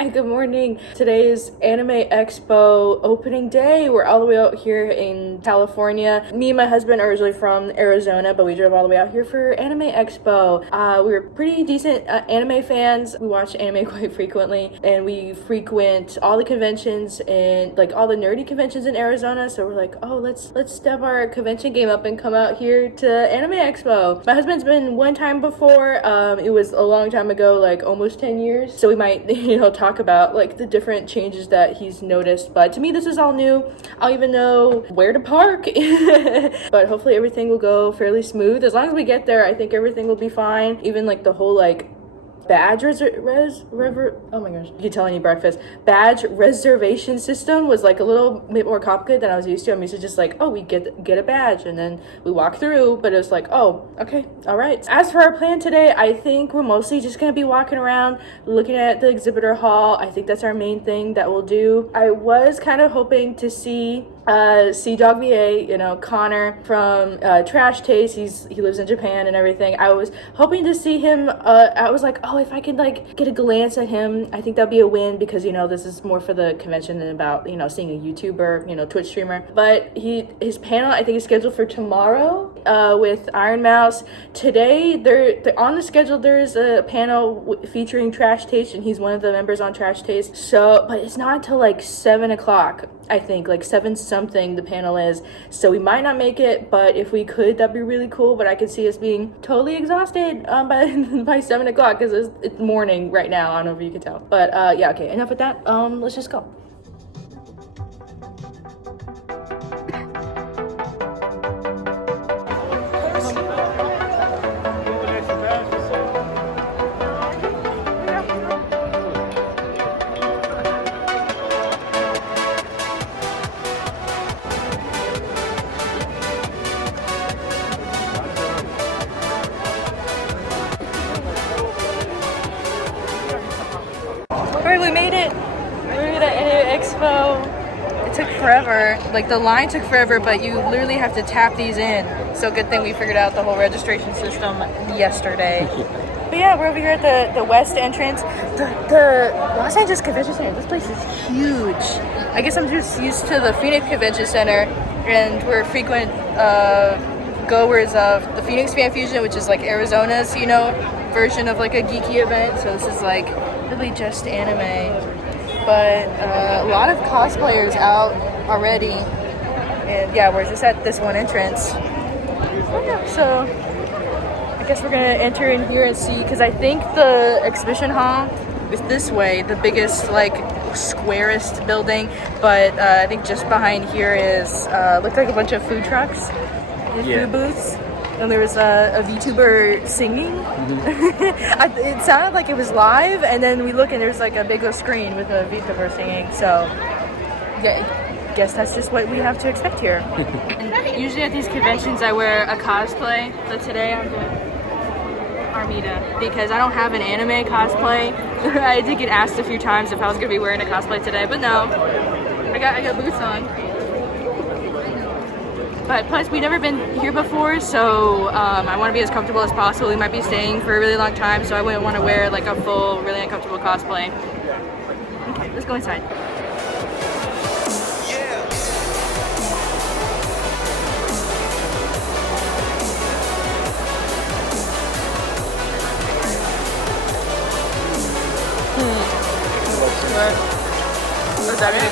Hi, good morning. Today is Anime Expo opening day. We're all the way out here in California. Me and my husband are originally from Arizona, but we drove all the way out here for Anime Expo. We're pretty decent anime fans. We watch anime quite frequently, and we frequent all the conventions and like all the nerdy conventions in Arizona. So we're like, oh, let's step our convention game up and come out here to Anime Expo. My husband's been one time before. It was a long time ago, like almost 10 years. So we might, talk about like the different changes that he's noticed. But to me, this is all new. I don't even know where to park. But hopefully everything will go fairly smooth. As long as we get there, I think everything will be fine. Even like the whole like badge oh my gosh, you can tell I need breakfast. Badge reservation system was like a little bit more complicated than I was used to. I'm used to just like, oh, we get a badge and then we walk through, but it was like, oh, okay, all right. As for our plan today, I think we're mostly just gonna be walking around looking at the exhibitor hall. I think that's our main thing that we'll do. I was kind of hoping to see Dog VA, Connor from Trash Taste. He lives in Japan and everything. I was hoping to see him. I was like, oh, if I could like get a glance at him, I think that'd be a win because this is more for the convention than about seeing a YouTuber, Twitch streamer. But his panel I think is scheduled for tomorrow with Iron Mouse. Today they're on the schedule. There's a panel featuring Trash Taste, and he's one of the members on Trash Taste. So, but it's not until like 7 o'clock. I think like 7 something the panel is, so we might not make it, but if we could, that'd be really cool. But I could see us being totally exhausted by 7 o'clock because it's morning right now. I don't know if you can tell, but yeah, okay, enough with that. Let's just go. Alright, we made it. We're at Anime Expo. It took forever. Like the line took forever, but you literally have to tap these in. So good thing we figured out the whole registration system yesterday. But yeah, we're over here at the west entrance. The Los Angeles Convention Center, this place is huge. I guess I'm just used to the Phoenix Convention Center, and we're frequent goers of the Phoenix Fan Fusion, which is like Arizona's, version of like a geeky event. So this is like really just anime, but a lot of cosplayers out already, and yeah, we're just at this one entrance. So I guess we're gonna enter in here and see, because I think the exhibition hall is this way, the biggest like squarest building, but I think just behind here is looked like a bunch of food trucks and food booths. And there was a VTuber singing. Mm-hmm. It sounded like it was live, and then we look and there's like a big screen with a VTuber singing. So, yeah, guess that's just what we have to expect here. And usually at these conventions I wear a cosplay, but today I'm doing Armida because I don't have an anime cosplay. I did get asked a few times if I was gonna be wearing a cosplay today, but no, I got boots on. But plus, we've never been here before, so I want to be as comfortable as possible. We might be staying for a really long time, so I wouldn't want to wear like a full, really uncomfortable cosplay. Okay, let's go inside. What does that mean?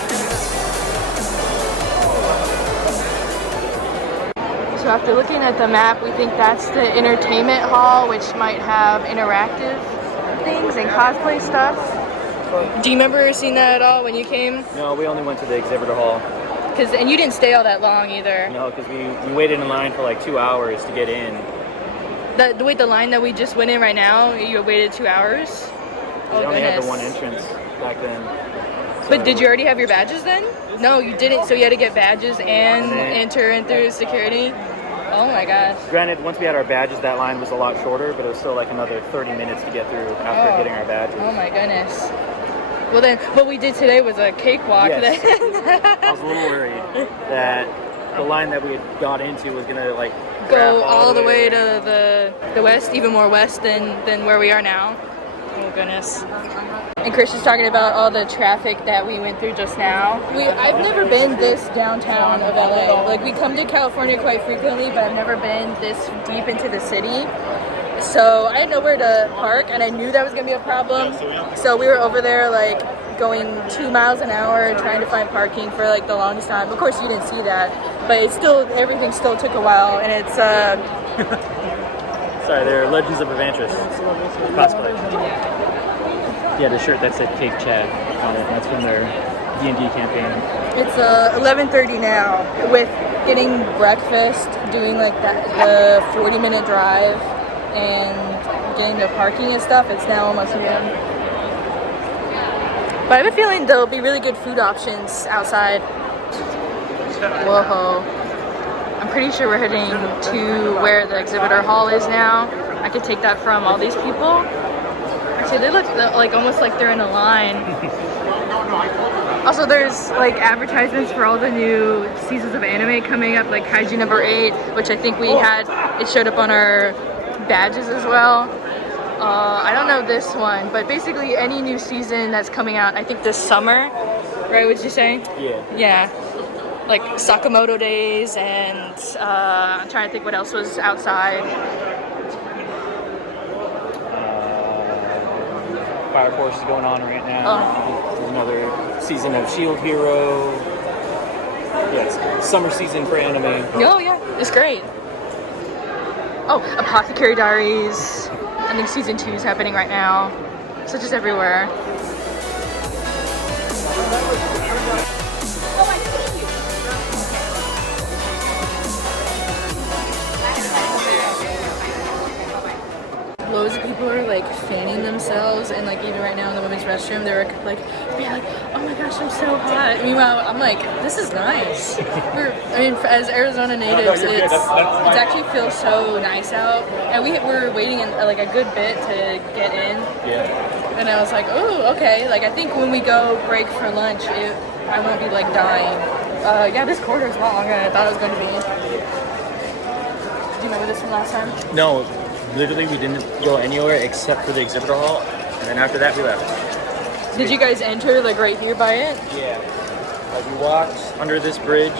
So after looking at the map, we think that's the entertainment hall, which might have interactive things and cosplay stuff. Do you remember seeing that at all when you came? No, we only went to the exhibitor hall. And you didn't stay all that long either. No, because we waited in line for like 2 hours to get in. The line that we just went in right now, you waited 2 hours? We only had the one entrance back then. So. But did you already have your badges then? No, you didn't. So you had to get badges and enter in through security? Oh my gosh. Granted, once we had our badges, that line was a lot shorter, but it was still like another 30 minutes to get through after getting our badges. Oh my goodness. Well then, what we did today was a cakewalk. Yes. I was a little worried that the line that we had got into was gonna like go all the way to the west, even more west than where we are now. Oh goodness. And Chris is talking about all the traffic that we went through just now. I've never been this downtown of LA. Like, we come to California quite frequently, but I've never been this deep into the city. So I had nowhere to park, and I knew that was gonna be a problem. So we were over there like going 2 miles an hour trying to find parking for like the longest time. Of course you didn't see that, but it's still, everything still took a while, and it's Sorry, they're Legends of Evantris cosplay. Yeah, the shirt that said Cave Chad on it. That's from their D&D campaign. It's 11:30 now. With getting breakfast, doing like the 40-minute drive, and getting the parking and stuff, it's now almost noon. But I have a feeling there'll be really good food options outside. Whoa. I'm pretty sure we're heading to where the exhibitor hall is now. I could take that from all these people. Actually, they look like almost like they're in a line. Also, there's like advertisements for all the new seasons of anime coming up, like Kaiju number 8, which I think we had, it showed up on our badges as well. I don't know this one, but basically any new season that's coming out, I think this summer, right? What'd you say? Yeah. Like Sakamoto Days, and I'm trying to think what else was outside. Fire Force is going on right now. Another season of Shield Hero. Yeah, it's summer season for anime. Oh yeah, it's great. Oh, Apothecary Diaries. I think season 2 is happening right now. So just everywhere. Loads of people are like fanning themselves, and like even right now in the women's restroom they're like being like, oh my gosh, I'm so hot. Meanwhile I'm like, this is nice. As Arizona natives, it actually feels so nice out, and we were waiting in like a good bit to get in. Yeah. And I was like, oh, okay. Like I think when we go break for lunch, I won't be like dying. Yeah, this quarter is a lot longer than I thought it was going to be. Do you remember this from last time? No. Literally, we didn't go anywhere except for the exhibitor hall, and then after that, we left. Did you guys enter like right here by it? Yeah. Like we walked under this bridge,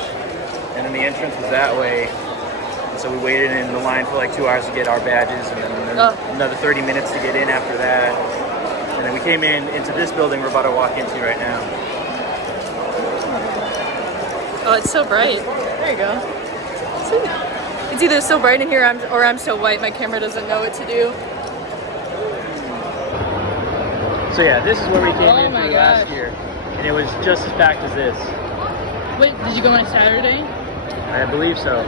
and then the entrance was that way. And so we waited in the line for like 2 hours to get our badges, and then another 30 minutes to get in after that. And then we came into this building we're about to walk into right now. Oh, it's so bright. There you go. Sweet. It's either so bright in here or I'm so white my camera doesn't know what to do. So yeah, this is where we came in through last year, and it was just as packed as this. Wait, did you go on a Saturday? I believe so.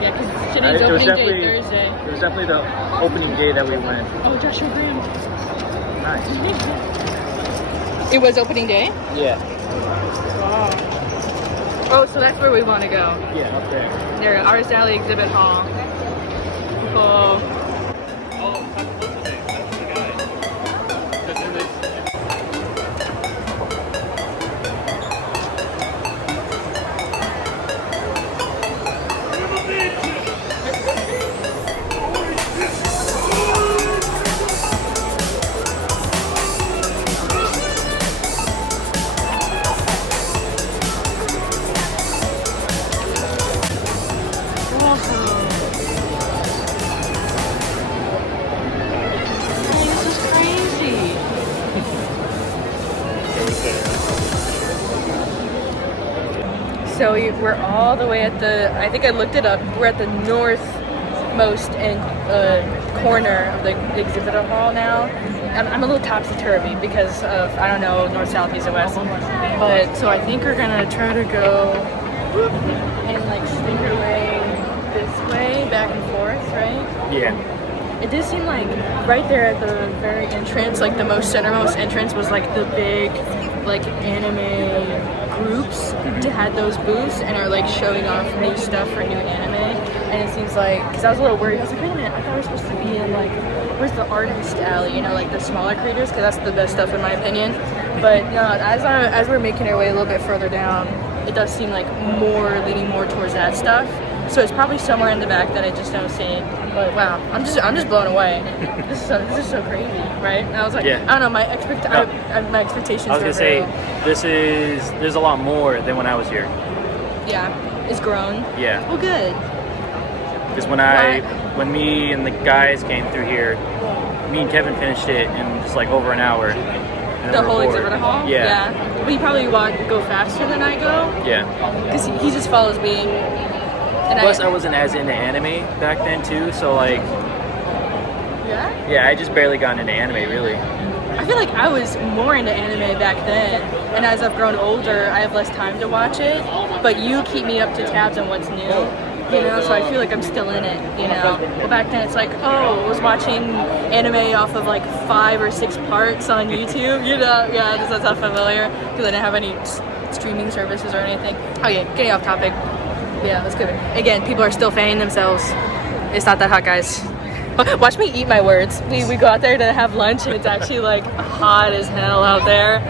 Yeah, because today's opening day, Thursday. It was definitely the opening day that we went. Oh, Joshua Graham. Nice. It was opening day? Yeah. Wow. Oh, so that's where we want to go. Yeah, up there. There, Artist Alley Exhibit Hall. Oh. So we're all the way at the, I think I looked it up, we're at the northmost corner of the exhibitor hall now. I'm a little topsy-turvy because of, I don't know, north, south, east, and west. But, so I think we're gonna try to go and like sneak our way this way, back and forth, right? Yeah. It did seem like right there at the very entrance, like the most centermost entrance was like the big, like anime groups that had those booths and are like showing off new stuff for new anime. And it seems like, because I was a little worried, I was like, wait a minute, I thought we were supposed to be in like, where's the artist alley, you know, like the smaller creators, because that's the best stuff in my opinion. But no, as we're making our way a little bit further down, it does seem like leaning more towards that stuff. So it's probably somewhere in the back that I just don't see. But wow, I'm just blown away. This is so crazy, right? And I was like, Yeah. I don't know, my expectations. I was gonna say there's a lot more than when I was here. Yeah, it's grown. Yeah. Well, good. Because when me and the guys came through here, me and Kevin finished it in just like over an hour. The whole exhibit hall? Yeah. But you probably go faster than I go. Yeah. Because he just follows me. And Plus, I wasn't as into anime back then too, so like. Yeah? Yeah, I just barely got into anime really. I feel like I was more into anime back then, and as I've grown older, I have less time to watch it. But you keep me up to tabs on what's new. You know, so I feel like I'm still in it, you know. Well, back then it's like, oh, I was watching anime off of like 5 or 6 parts on YouTube, you know. Yeah, does that sound familiar? Because I didn't have any streaming services or anything. Okay, getting off topic. Yeah, let's go. Again, people are still fanning themselves. It's not that hot, guys. Watch me eat my words. We go out there to have lunch, and it's actually like hot as hell out there.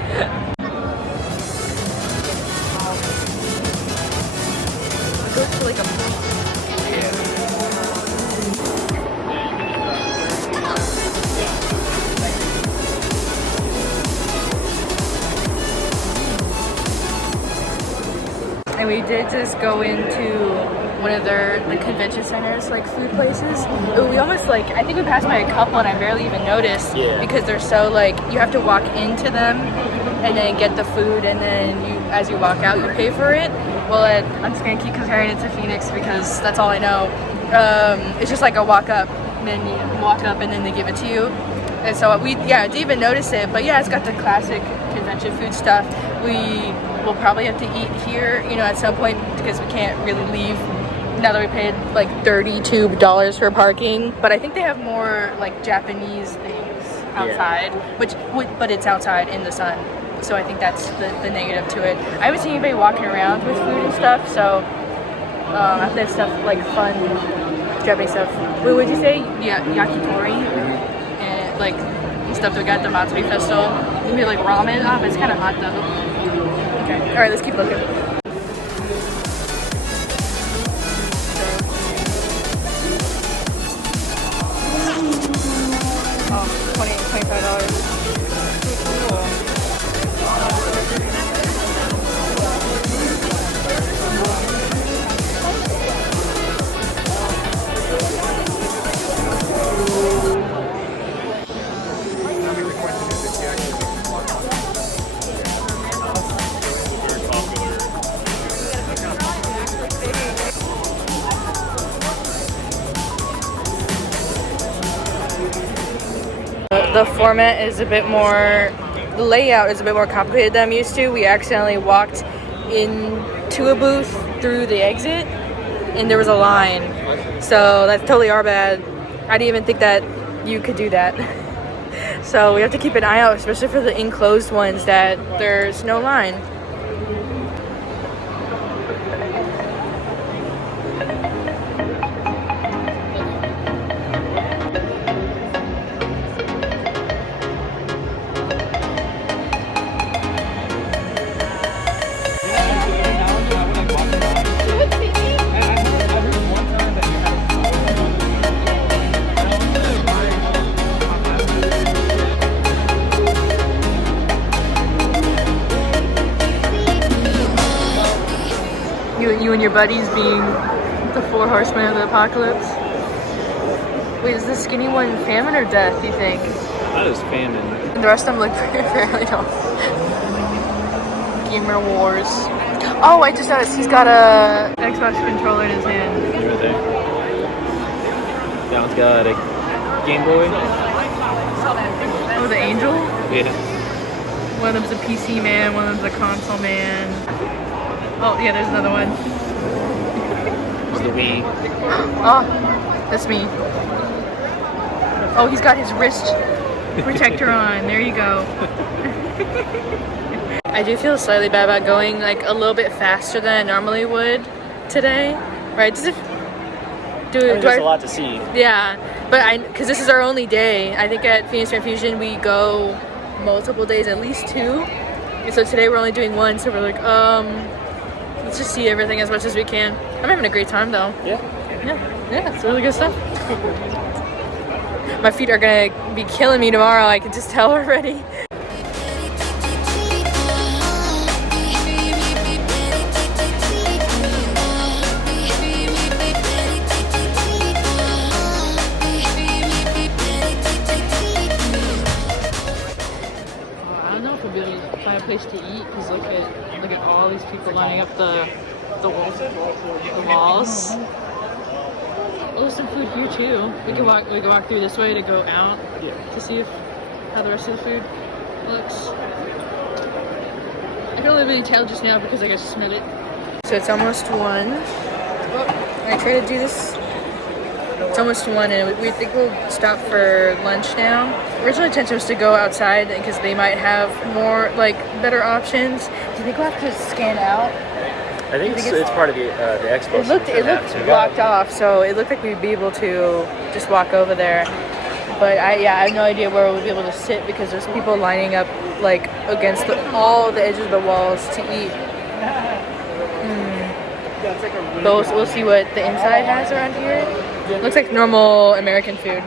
It goes to like a And we did just go into one of the convention centers, like food places. We almost like, I think we passed by a couple and I barely even noticed because they're so like, you have to walk into them and then get the food, and then as you walk out, you pay for it. Well, I'm just gonna keep comparing it to Phoenix because that's all I know. It's just like a walk up, and then you walk up and then they give it to you. And so I didn't even notice it, but yeah, it's got the classic convention food stuff. We'll probably have to eat here, you know, at some point because we can't really leave now that we paid like $32 for parking. But I think they have more like Japanese things outside, but it's outside in the sun. So I think that's the negative to it. I haven't seen anybody walking around with food and stuff, so that stuff like fun Japanese stuff. What would you say? Yeah, yakitori and like stuff that we got at the Matsuri Festival. Maybe like ramen. Oh, but it's kind of hot though. Okay. All right, let's keep looking. Oh, $25. The format is a bit more, the layout is a bit more complicated than I'm used to. We accidentally walked into a booth through the exit and there was a line. So that's totally our bad. I didn't even think that you could do that. So we have to keep an eye out, especially for the enclosed ones, that there's no line. You and your buddies being the 4 horsemen of the apocalypse. Wait, is the skinny one famine or death, do you think? That is famine. And the rest of them look fairly normal. Gamer Wars. Oh, I just noticed he's got a Xbox controller in his hand. Right there. That one's got a Game Boy. Oh, the Angel? Yeah. One of them's a PC man, one of them's a console man. Oh, yeah, there's another one. It's the Wii. Oh, that's me. Oh, he's got his wrist protector on. There you go. I do feel slightly bad about going like a little bit faster than I normally would today. Right? There's a lot to see. Yeah, but because this is our only day. I think at Phoenix Fusion we go multiple days, at least 2. And so today we're only doing 1, so we're like, let's just see everything as much as we can. I'm having a great time though. Yeah. Yeah, it's really good stuff. My feet are gonna be killing me tomorrow, I can just tell already. I don't know if we'll be able to find a place to eat because look at all these people lining up the walls. Oh, there's some food here too. We can walk through this way to go out to see how the rest of the food looks. I can only really tell just now because I just smelled it. So it's almost 1. I try to do this. It's almost 1 and we think we'll stop for lunch now. Original intention was to go outside because they might have more, like, better options. Do you think we'll have to scan out? I think it's part of the expo. It looked blocked off, so it looked like we'd be able to just walk over there. But I have no idea where we'll be able to sit because there's people lining up like against all the edges of the walls to eat. But we'll see what the inside has around here. Looks like normal American food.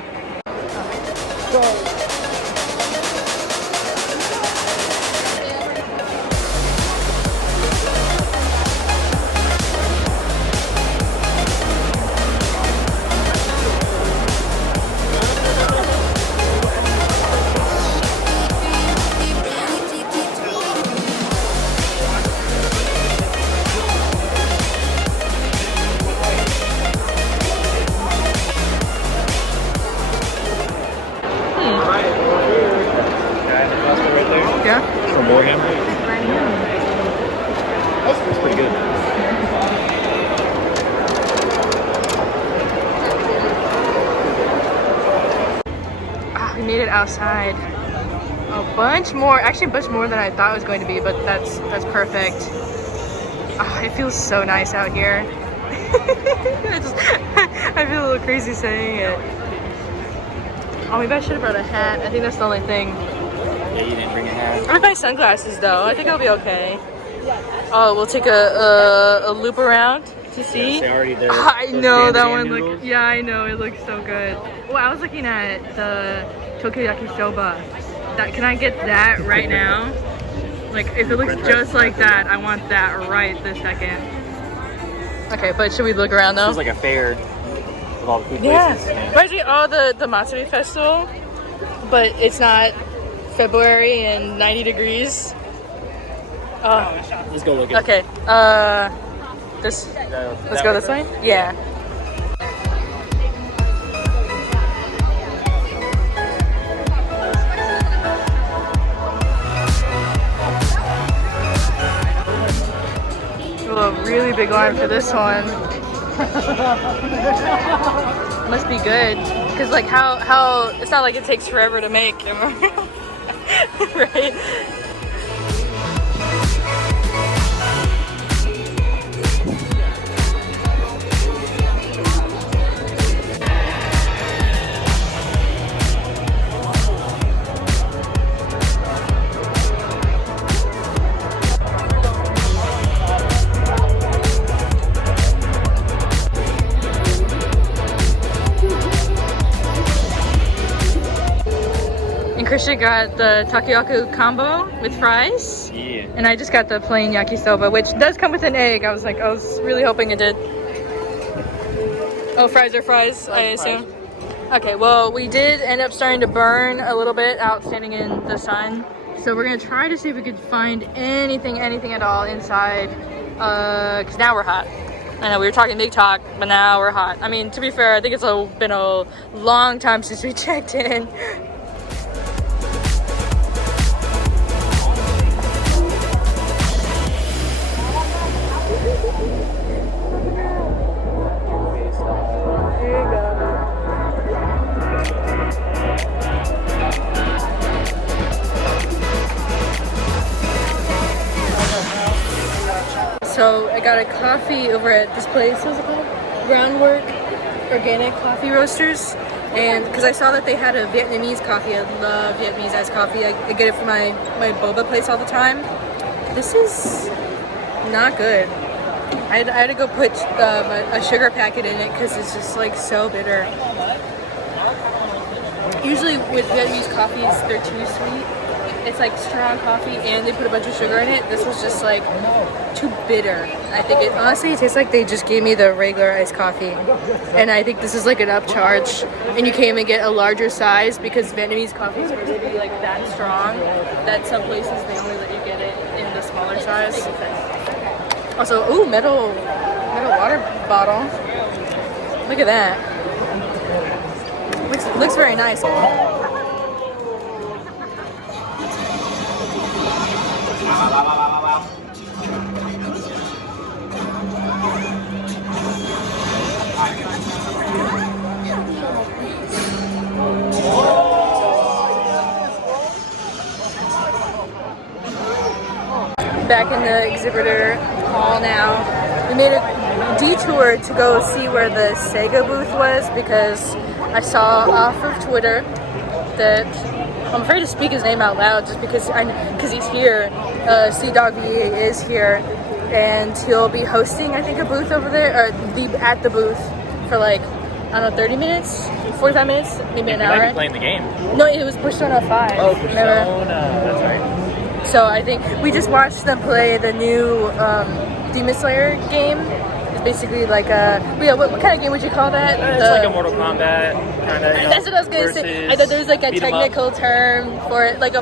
Yeah? For more hamburgers? That's pretty good. We made it outside. A bunch more, actually a bunch more than I thought it was going to be, but that's perfect. It feels so nice out here. I feel a little crazy saying it. Oh, maybe I should have brought a hat. I think that's the only thing. Yeah, you didn't bring a hat. I'm gonna buy sunglasses though. I think I'll be okay. Oh, we'll take a loop around to see. I know that one looks. Yeah, I know it looks so good. Well, I was looking at the Tokyo Yakisoba. Can I get that right now? Like, if it looks just like that, I want that right this second. Okay, but should we look around though? It's like a fair of all the food places. Yeah. Reminds me of the Matsuri Festival, but it's not February and 90 degrees. Let's go look at it. Okay. Let's go this way? Yeah. A really big line for this one. Must be good, because like how it's not like it takes forever to make, right? Christian got the takoyaki combo with fries. Yeah. And I just got the plain yakisoba, which does come with an egg. I was really hoping it did. Oh, fries are fries, I assume. Okay, well, we did end up starting to burn a little bit out standing in the sun. So we're gonna try to see if we could find anything at all inside. Cause now we're hot. I know we were talking big talk, but now we're hot. I mean, to be fair, I think it's been a long time since we checked in. So I got a coffee over at this place, what's it called? Groundwork Organic Coffee Roasters. And because I saw that they had a Vietnamese coffee, I love Vietnamese iced coffee. I get it from my boba place all the time. This is not good. I had to go put a sugar packet in it because it's just like so bitter. Usually with Vietnamese coffees, they're too sweet. It's like strong coffee and they put a bunch of sugar in it. This was just like too bitter. I think it honestly tastes like they just gave me the regular iced coffee. And I think this is like an upcharge. And you came and get a larger size because Vietnamese coffee is supposed to be like that strong that some places they only let you get it in the smaller size. Also, ooh, metal water bottle. Look at that. Looks very nice. Back in the exhibitor hall now. We made a detour to go see where the Sega booth was because I saw off of Twitter that I'm afraid to speak his name out loud just because he's here. CDogVA is here, and he'll be hosting I think a booth over there or at the booth for like I don't know 30 minutes, 45 minutes, maybe an hour. You might be playing the game. No, it was Persona 5. Oh, Persona. That's right. So I think we just watched them play the new Demon Slayer game. It's basically like what kind of game would you call that? It's like a Mortal Kombat kind of. That's what I was gonna say. I thought there was like a technical term for it, like the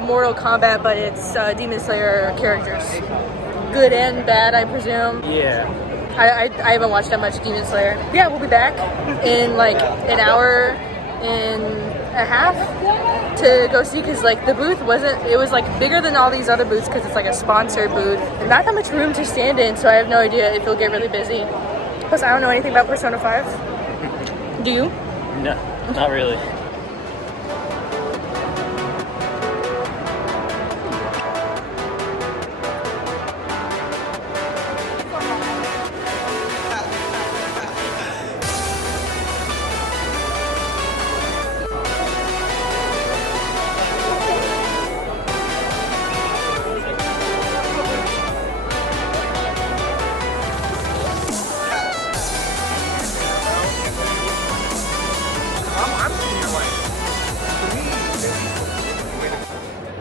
Mortal Kombat, but it's Demon Slayer characters, good and bad, I presume. Yeah. I haven't watched that much Demon Slayer. Yeah, we'll be back in like an hour and a half to go see because like the booth it was like bigger than all these other booths because it's like a sponsored booth. Not that much room to stand in, so I have no idea if it'll get really busy. Plus, I don't know anything about Persona 5. Do you? No, not really.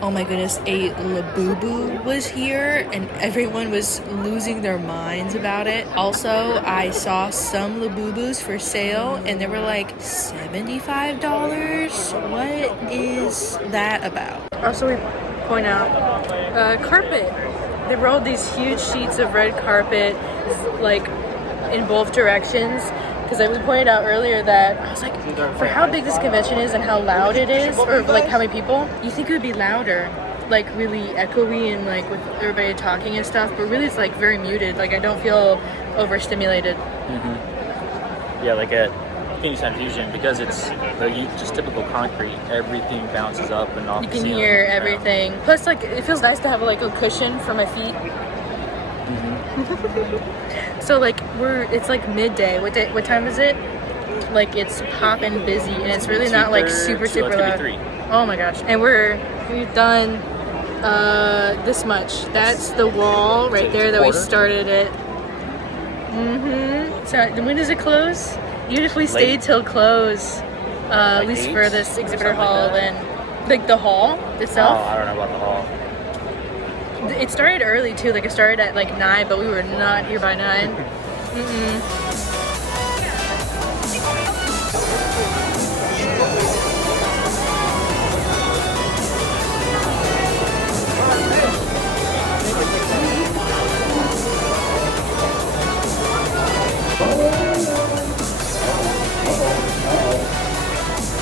Oh my goodness, a Labubu was here and everyone was losing their minds about it. Also, I saw some Labubus for sale and they were like $75. What is that about? Also, we point out carpet. They rolled these huge sheets of red carpet like in both directions. Because we pointed out earlier that I was like, for how big this convention is and how loud it is, or like how many people, you think it would be louder, like really echoey and like with everybody talking and stuff, but really it's like very muted. Like I don't feel overstimulated. Yeah, like at Phoenix Fusion, because it's just typical concrete, everything bounces up and off. You can hear everything. Plus, like it feels nice to have like a cushion for my feet. So like it's like midday. What time is it? Like it's poppin' busy and it's really not like super loud. 3. Oh my gosh. And we've done this much. That's the wall right there that we started it. So when does it close? Even if we stayed till close, at least for this exhibitor hall, then like the hall itself. Oh, I don't know about the hall. It started early too, like it started at like 9, but we were not here by 9.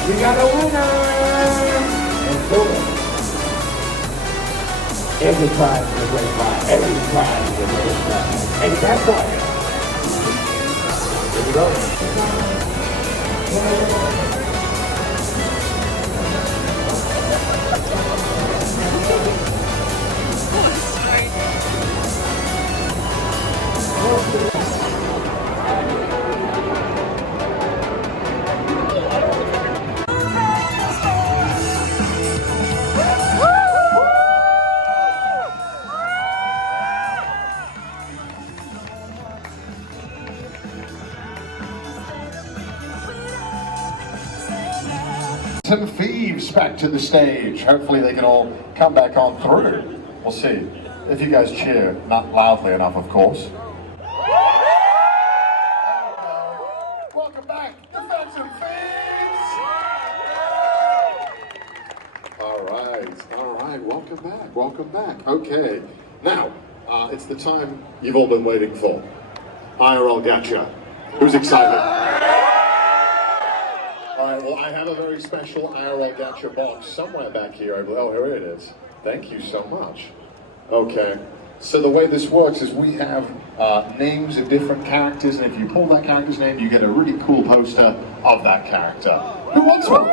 We got a winner! And silver. Every prize is a great prize. Every prize is a great prize. And that's all. Here we go. Some thieves back to the stage. Hopefully they can all come back on through. We'll see. If you guys cheer, not loudly enough, of course. Welcome back, Defensive Thieves! All right, welcome back. Okay, now, it's the time you've all been waiting for. IRL Gacha. Who's excited? Alright, well, I have a very special IRL Gacha box somewhere back here. Oh, here it is. Thank you so much. Okay, so the way this works is we have names of different characters, and if you pull that character's name, you get a really cool poster of that character. Who wants one?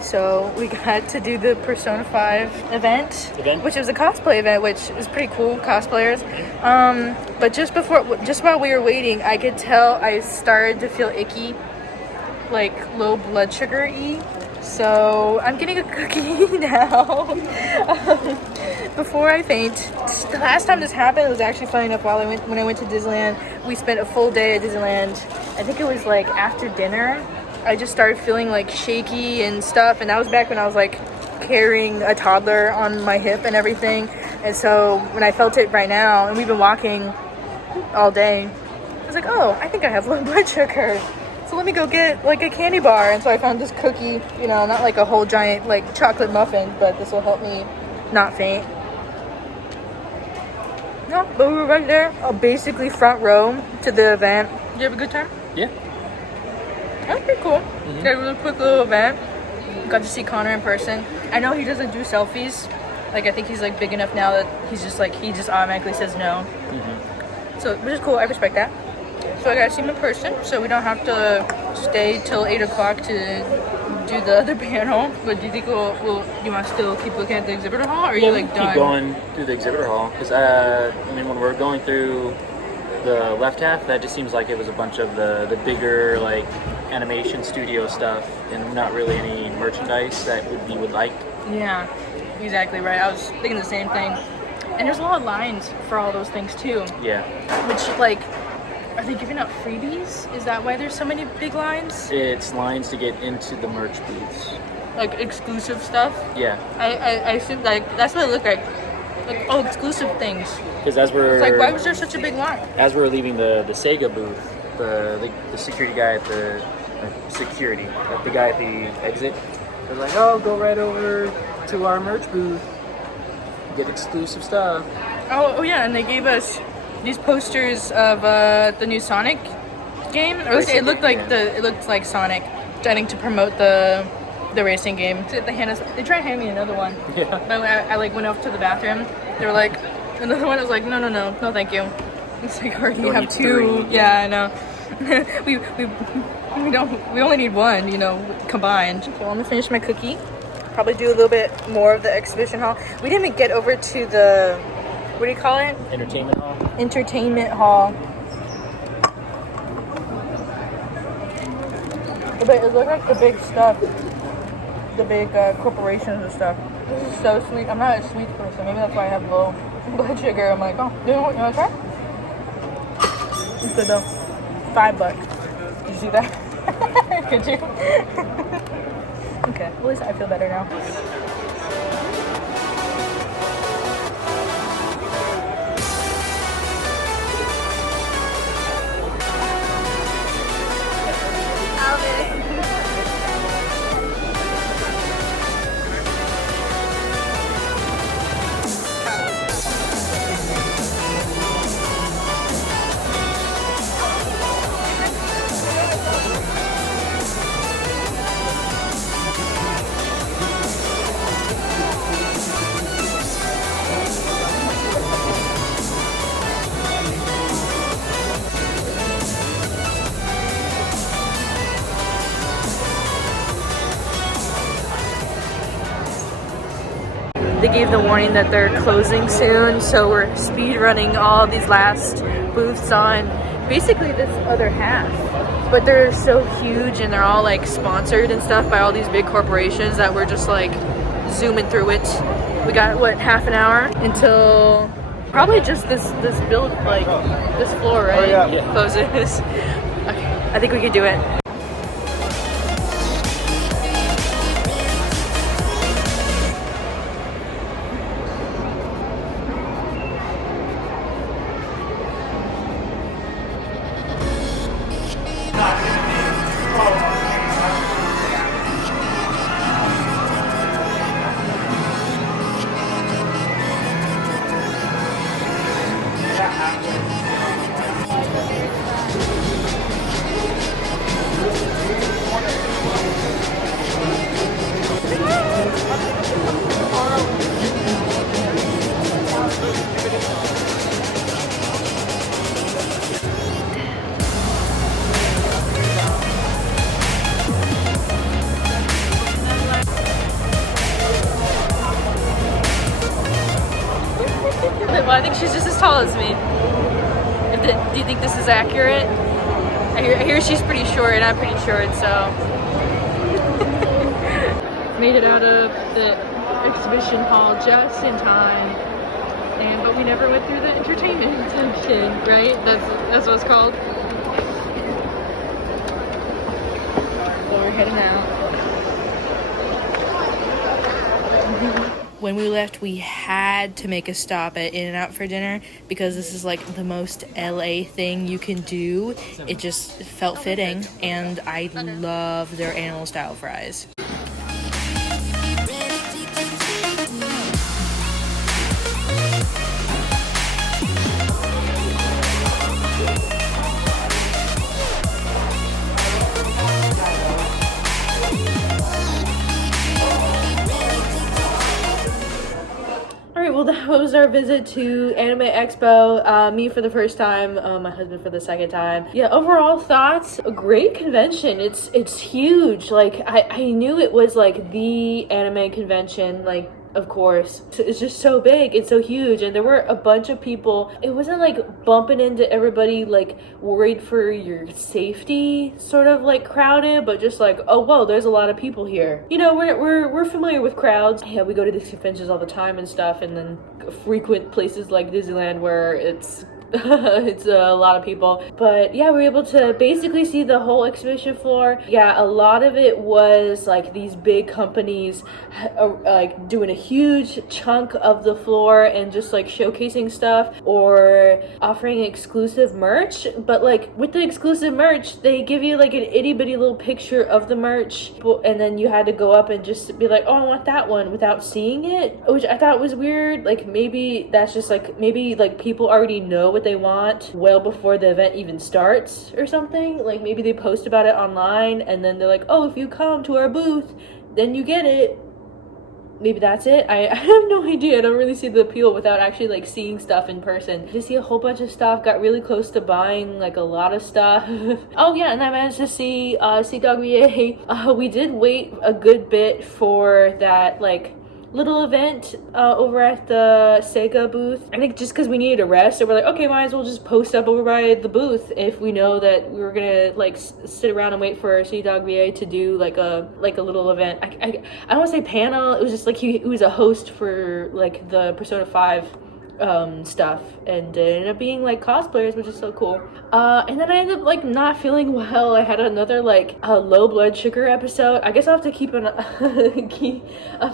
So we got to do the Persona 5 event, which was a cosplay event, which is pretty cool, cosplayers. But just while we were waiting, I could tell I started to feel icky, like low blood sugar-y. So I'm getting a cookie now before I faint. The last time this happened, it was actually funny enough when I went to Disneyland. We spent a full day at Disneyland. I think it was like after dinner. I just started feeling like shaky and stuff, and that was back when I was like carrying a toddler on my hip and everything. And so when I felt it right now, and we've been walking all day, I was like, oh, I think I have low blood sugar. So let me go get like a candy bar. And so I found this cookie, you know, not like a whole giant like chocolate muffin, but this will help me not faint. No, but we were right there, basically front row to the event. Did you have a good time? Yeah. That was pretty cool. Did a really quick little event. Got to see Connor in person. I know he doesn't do selfies. Like, I think he's like big enough now that he's just like, he just automatically says no. So, which is cool. I respect that. So I got to see him in person, so we don't have to stay till 8 o'clock to do the other panel. But do you think you want to still keep looking at the exhibitor hall, or are you like done? Keep going through the exhibitor hall, because I mean, when we're going through the left half, that just seems like it was a bunch of the bigger like animation studio stuff, and not really any merchandise that we would like. Yeah, exactly right. I was thinking the same thing. And there's a lot of lines for all those things too. Yeah. Which, like, are they giving out freebies? Is that why there's so many big lines? It's lines to get into the merch booths. Like exclusive stuff? Yeah. I assume like that's what it looked like. Like, oh, exclusive things. Because as we're it's like, why was there such a big line? As we're leaving the Sega booth, the security guy at the guy at the exit was like, "Oh, go right over to our merch booth, get exclusive stuff." Oh yeah, and they gave us these posters of the new Sonic game. Or it looked like Sonic, I think, to promote the racing game. They tried to hand me another one. Yeah. But I like went off to the bathroom. They were like, another one. I was like, no, thank you. It's like, already have two. Three. Yeah, I know. we only need one, you know, combined. Okay, well, I'm gonna finish my cookie. Probably do a little bit more of the exhibition hall. We didn't even get over to the, what do you call it? Entertainment hall. Entertainment hall. But it looked like the big stuff. The big corporations and stuff. This is so sweet. I'm not a sweet person. Maybe that's why I have low blood sugar. I'm like, oh, you want to try? It's good though. $5. Did you see that? Could you? Okay, well, at least I feel better now. Avid. They gave the warning that they're closing soon, so we're speed running all these last booths on basically this other half. But they're so huge and they're all like sponsored and stuff by all these big corporations that we're just like zooming through it. We got, what, half an hour until Probably just this build, like this floor, right? Yeah. Poses. Okay, I think we could do it. Well, I think she's just as tall as me. Do you think this is accurate? I hear she's pretty short and I'm pretty short, so. Made it out of the exhibition hall just in time. But we never went through the entertainment section, right? That's what it's called. So we're heading out. When we left, we had to make a stop at In-N-Out for dinner because this is like the most LA thing you can do. It just felt fitting, and I love their animal style fries. Well, that was our visit to Anime Expo. Me for the first time, my husband for the second time. Yeah, overall thoughts, a great convention. It's huge. Like, I knew it was like the anime convention, like, of course. It's just so big, it's so huge, and there were a bunch of people. It wasn't like bumping into everybody, like worried for your safety, sort of like crowded, but just like, oh whoa, there's a lot of people here. You know, we're familiar with crowds. Yeah, we go to these conventions all the time and stuff, and then frequent places like Disneyland where it's it's a lot of people. But yeah, we were able to basically see the whole exhibition floor. Yeah, a lot of it was like these big companies like doing a huge chunk of the floor and just like showcasing stuff or offering exclusive merch. But like with the exclusive merch, they give you like an itty bitty little picture of the merch, and then you had to go up and just be like, oh, I want that one, without seeing it, which I thought was weird. Like maybe that's just like, maybe like people already know what they want well before the event even starts or something. Like maybe they post about it online and then they're like, oh, if you come to our booth then you get it. Maybe that's it. I have no idea. I don't really see the appeal without actually like seeing stuff in person. Just see a whole bunch of stuff. Got really close to buying like a lot of stuff. Oh yeah, and I managed to see Dog VA. We did wait a good bit for that like little event over at the Sega booth. I think just because we needed a rest, so we're like, okay, might as well just post up over by the booth if we know that we were gonna like sit around and wait for Dog VA to do like a little event. I don't want to say panel. It was just like he was a host for like the Persona 5 stuff, and it ended up being like cosplayers, which is so cool. And then I ended up like not feeling well. I had another like low blood sugar episode. I guess I'll have to keep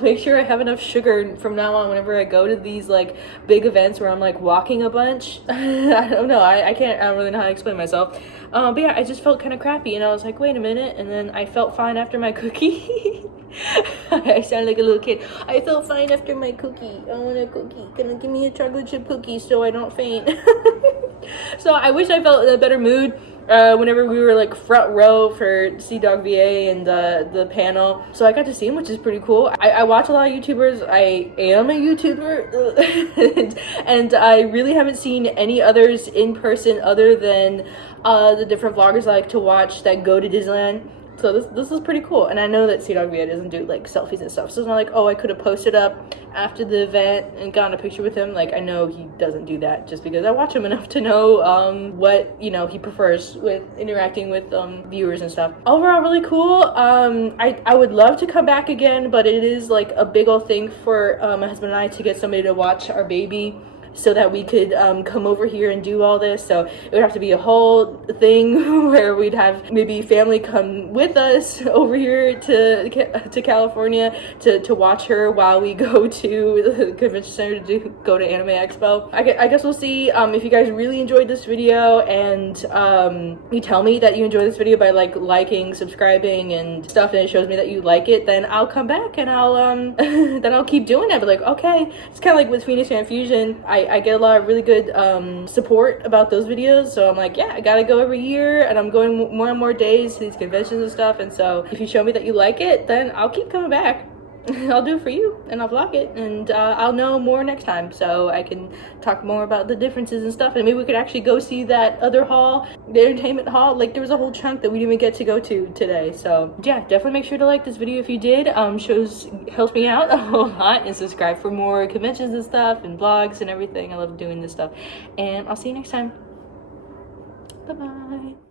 make sure I have enough sugar from now on whenever I go to these like big events where I'm like walking a bunch. I don't know. I don't really know how to explain myself. But yeah, I just felt kind of crappy, and I was like, wait a minute, and then I felt fine after my cookie. I sound like a little kid. I felt fine after my cookie. I want a cookie. Gonna give me a chocolate chip cookie so I don't faint. So I wish I felt in a better mood whenever we were like front row for Dog VA and the panel. So I got to see him, which is pretty cool. I watch a lot of YouTubers. I am a YouTuber. And I really haven't seen any others in person other than the different vloggers I like to watch that go to Disneyland. So this is pretty cool, and I know that Dog VA doesn't do like selfies and stuff, so it's not like, oh, I could have posted up after the event and gotten a picture with him. Like, I know he doesn't do that just because I watch him enough to know what, you know, he prefers with interacting with viewers and stuff. Overall, really cool. I would love to come back again, but it is like a big old thing for my husband and I to get somebody to watch our baby. so that we could come over here and do all this. So it would have to be a whole thing where we'd have maybe family come with us over here to California to watch her while we go to the convention center to go to Anime Expo. I guess we'll see. If you guys really enjoyed this video and you tell me that you enjoyed this video by like liking, subscribing and stuff, and it shows me that you like it, then I'll come back and I'll then I'll keep doing it. But like, okay, it's kind of like with Phoenix Fan Fusion, I get a lot of really good support about those videos, so I'm like, yeah, I gotta go every year, and I'm going more and more days to these conventions and stuff. And so if you show me that you like it, then I'll keep coming back. I'll do it for you, and I'll vlog it, and I'll know more next time, so I can talk more about the differences and stuff, and maybe we could actually go see that other hall, the entertainment hall. Like, there was a whole chunk that we didn't even get to go to today. So yeah, definitely make sure to like this video if you did. Helps me out a whole lot, and subscribe for more conventions and stuff and vlogs and everything. I love doing this stuff, and I'll see you next time. Bye bye.